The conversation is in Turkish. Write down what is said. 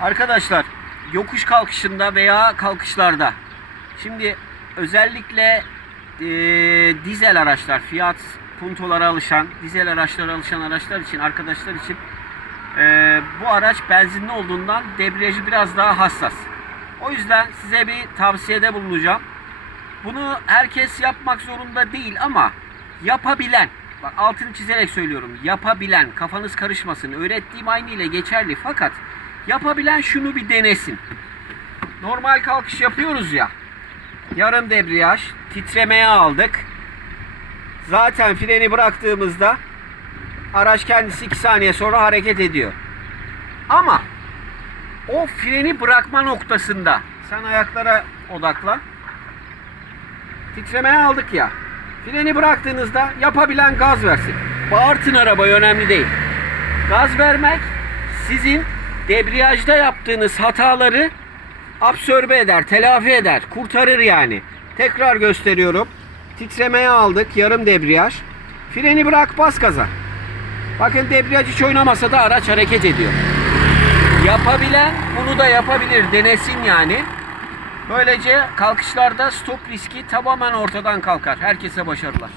Arkadaşlar yokuş kalkışında veya kalkışlarda şimdi özellikle e, dizel araçlar Fiat Punto'lara alışan dizel araçlara alışan araçlar için arkadaşlar için e, bu araç benzinli olduğundan debriyajı biraz daha hassas. O yüzden size bir tavsiyede bulunacağım. Bunu herkes yapmak zorunda değil ama yapabilen, bak altını çizerek söylüyorum, yapabilen, kafanız karışmasın. Öğrettiğim aynı ile geçerli fakat yapabilen şunu bir denesin. Normal kalkış yapıyoruz ya. Yarım debriyaj, titremeye aldık. Zaten freni bıraktığımızda araç kendisi 2 saniye sonra hareket ediyor. Ama o freni bırakma noktasında sen ayaklara odaklan. Titremeye aldık ya. Freni bıraktığınızda yapabilen gaz versin. Bağırtın arabayı önemli değil. Gaz vermek sizin debriyajda yaptığınız hataları absorbe eder, telafi eder, kurtarır yani. Tekrar gösteriyorum. Titremeye aldık yarım debriyaj. Freni bırak bas gaza. Bakın debriyaj hiç oynamasa da araç hareket ediyor. Yapabilen bunu da yapabilir. Denesin yani. Böylece kalkışlarda stop riski tamamen ortadan kalkar. Herkese başarılar.